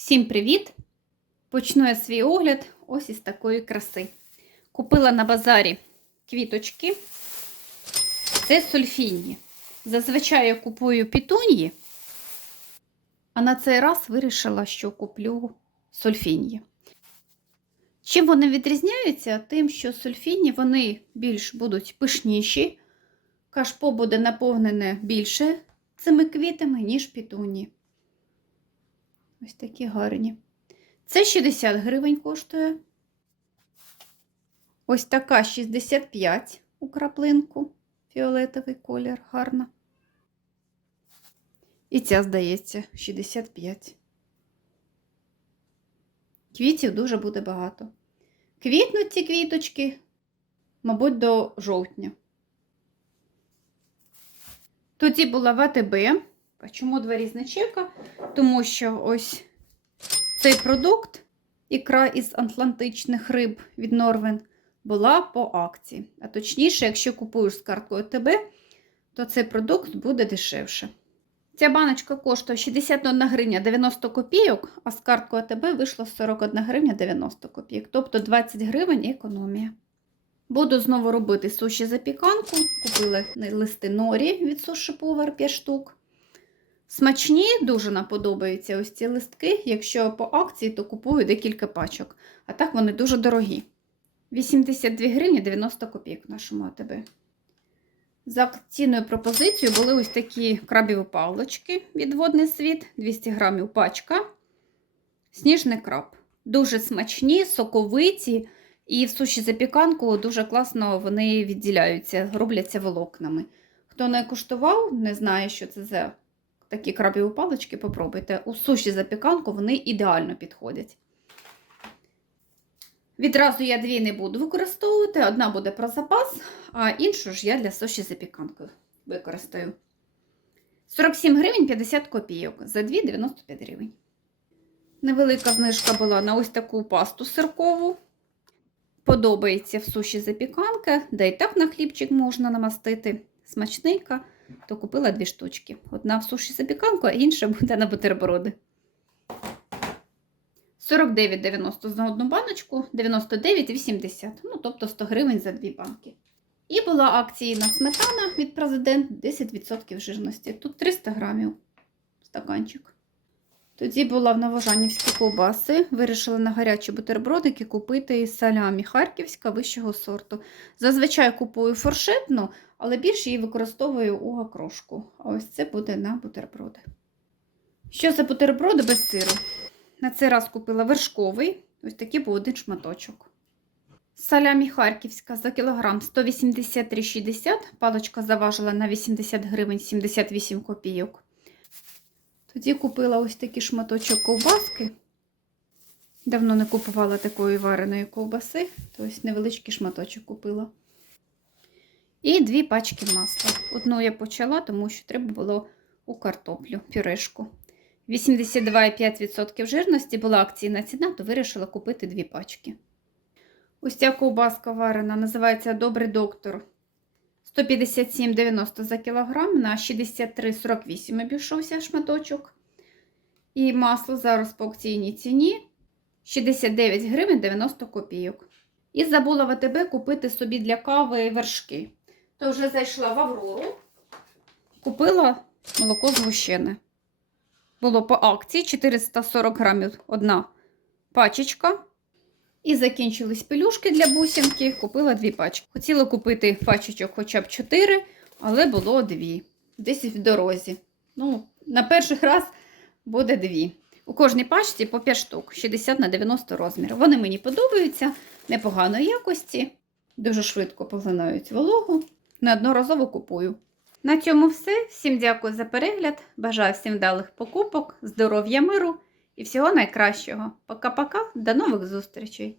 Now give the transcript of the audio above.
Всім привіт! Почну я свій огляд ось із такої краси. Купила на базарі квіточки. Це сульфінні. Зазвичай я купую пітуньї, а на цей раз вирішила, що куплю сульфінні. Чим вони відрізняються? Тим, що сульфінні вони більш будуть пишніші, кашпо буде наповнене більше цими квітами, ніж пітуньї. Ось такі гарні. Це 60 гривень коштує. Ось така 65 у краплинку. Фіолетовий колір, гарна. І ця, здається, 65. Квітів дуже буде багато. Квітнуть ці квіточки, мабуть, до жовтня. Тоді була ВТБ. Чому два різні чека? Тому що ось цей продукт, ікра із атлантичних риб від Норвен, була по акції. А точніше, якщо купуєш з карткою ТБ, то цей продукт буде дешевше. Ця баночка коштує 61 гривня 90 копійок, а з карткою АТБ вийшло 41 гривня 90 копійок, тобто 20 гривень економія. Буду знову робити суші запіканку. Купила листи норі від суші повар 5 штук. Смачні, дуже нам подобаються ось ці листки. Якщо по акції, то купую декілька пачок. А так вони дуже дорогі. 82 гривні 90 копійок в нашому АТБ. За акційною пропозицією були ось такі крабові палички від водний світ, 200 грамів пачка. Сніжний краб. Дуже смачні, соковиті. І в суші запіканку дуже класно вони відділяються, робляться волокнами. Хто не куштував, не знає, що це за такі крабові палички, попробуйте. У суші запіканку вони ідеально підходять. Відразу я дві не буду використовувати. Одна буде про запас, а іншу ж я для суші запіканки використаю. 47 гривень 50 копійок. За 2 95 гривень. Невелика знижка була на ось таку пасту сиркову. Подобається в суші запіканка, да і так на хлібчик можна намастити. Смачненька, то купила дві штучки. Одна в суші запіканку, а інша буде на бутерброди. 49,90 за одну баночку, 99,80, ну, тобто 100 гривень за дві банки. І була акційна сметана від президент 10% жирності. Тут 300 грамів стаканчик. Тоді була в Новожанівській ковбаси. Вирішила на гарячі бутербродики купити салямі харківська вищого сорту. Зазвичай купую форшетну, але більше її використовую у гакрошку. А ось це буде на бутерброди. Що за бутерброди без сиру? На цей раз купила вершковий, ось такий був один шматочок. Салямі харківська за кілограм 183,60, паличка заважила на 80 гривень 78 копійок. Тоді купила ось такий шматочок ковбаски. Давно не купувала такої вареної ковбаси, то ось невеличкий шматочок купила. І дві пачки масла. Одну я почала, тому що треба було у картоплю, пюрешку. 82,5% жирності була акційна ціна, то вирішила купити дві пачки. Ось ця ковбаска варена називається Добрий доктор. 157,90 за кілограм на 63,48 обійшовся шматочок. І масло зараз по акційній ціні 69 гривень 90 копійок. І забула в АТБ купити собі для кави вершки. То вже зайшла в Аврору, купила молоко згущене. Було по акції 440 грамів одна пачечка. І закінчились пелюшки для бусинки, купила дві пачки. Хотіла купити пачечок хоча б 4, але було дві. Десь в дорозі. Ну, На перший раз буде дві. У кожній пачці по 5 штук, 60 на 90 розмір. Вони мені подобаються, непоганої якості, дуже швидко поглинають вологу. Неодноразово купую. На цьому все. Всім дякую за перегляд. Бажаю всім вдалих покупок, здоров'я, миру і всього найкращого. Пока-пока, до нових зустрічей!